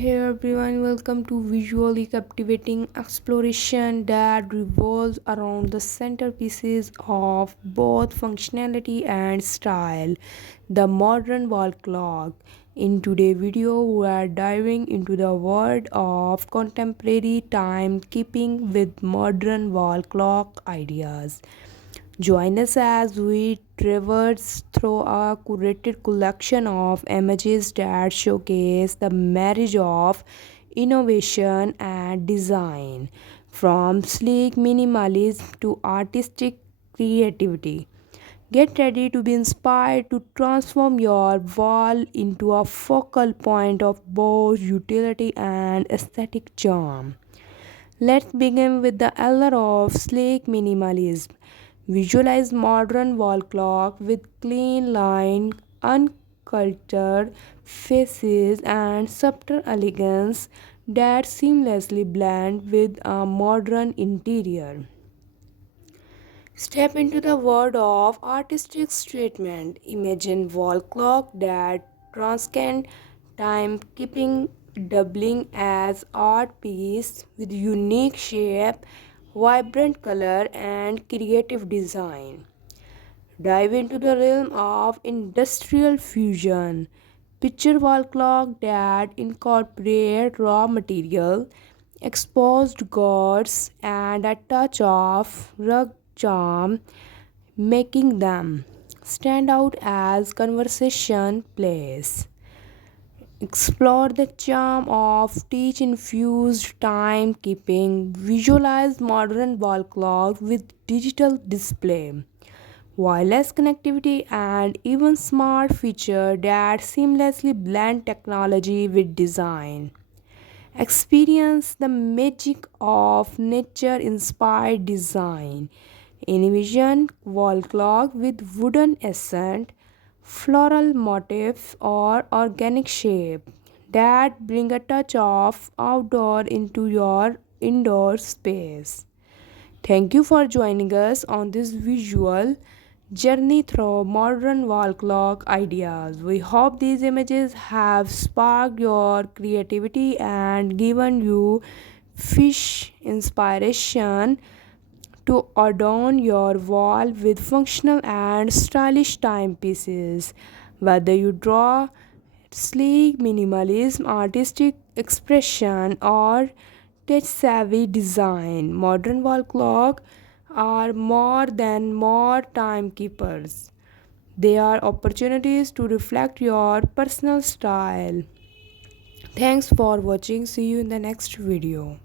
Hey everyone, welcome to visually captivating exploration that revolves around the centerpieces of both functionality and style, the modern wall clock. In today's video, we are diving into the world of contemporary timekeeping with modern wall clock ideas. Join us as we traverse through a curated collection of images that showcase the marriage of innovation and design, from sleek minimalism to artistic creativity. Get ready to be inspired to transform your wall into a focal point of both utility and aesthetic charm. Let's begin with the allure of sleek minimalism. Visualize modern wall clock with clean line, uncultured faces and subtle elegance that seamlessly blend with a modern interior. Step into the world of artistic statement. Imagine wall clock that transcend time, keeping doubling as art piece with unique shape, vibrant color, and creative design. Dive into the realm of industrial fusion. Picture wall clock that incorporate raw material, exposed gods, and a touch of rugged charm, making them stand out as conversation plays. Explore the charm of teach infused timekeeping. Visualize modern wall clock with digital display, wireless connectivity, and even smart feature that seamlessly blend technology with design. Experience the magic of nature inspired design. Envision wall clock with wooden accent, floral motif, or organic shape that bring a touch of outdoor into your indoor space. Thank you for joining us on this visual journey through modern wall clock ideas. We hope these images have sparked your creativity and given you fish inspiration to adorn your wall with functional and stylish timepieces. Whether you draw sleek minimalism, artistic expression, or tech savvy design, modern wall clock are more than more timekeepers. They are opportunities to reflect your personal style. Thanks for watching. See you in the next video.